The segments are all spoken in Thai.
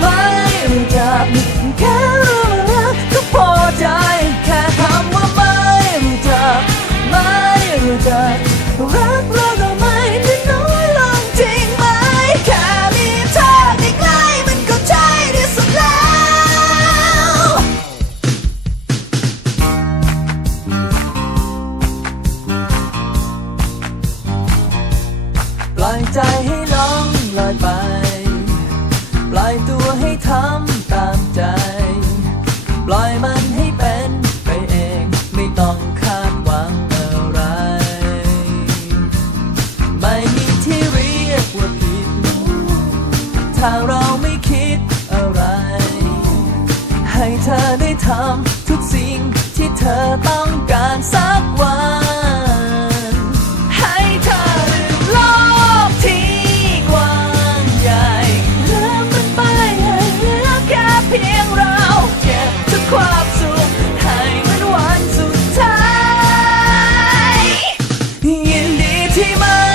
ไม่รู้จักแค่รู้ว่ารักก็พอใจ แค่คำว่าไม่รู้จักไม่รู้จักรักเราก็ไม่ได้น้อยลงจริงไหม แค่มีเธอใกล้ๆมันก็ใช่ที่สุดแล้ว ปล่อยใจให้ล่องลอยไปำตามใจ ปล่อยมันให้เป็นไปเอง ไม่ต้องคาดหวังอะไร ไม่มีที่เรียกว่าผิด ถ้าเราไม่คิดอะไร ให้เธอได้ทำทุกสิ่งที่เธอต้องการสักวัน dreamer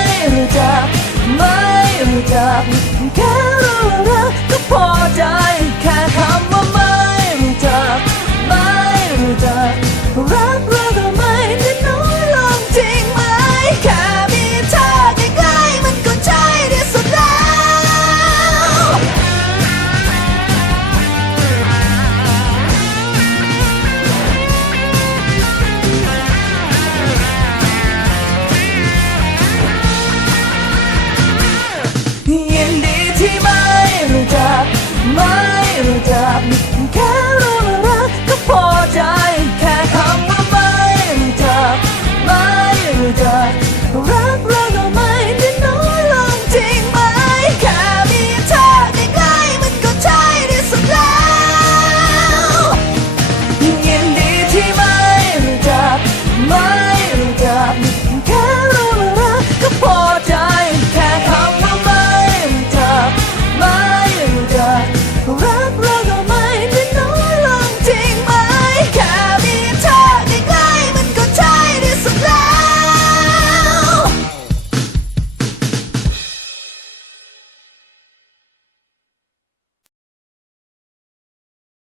ที่ไม่รู้จัก ไม่รู้จัก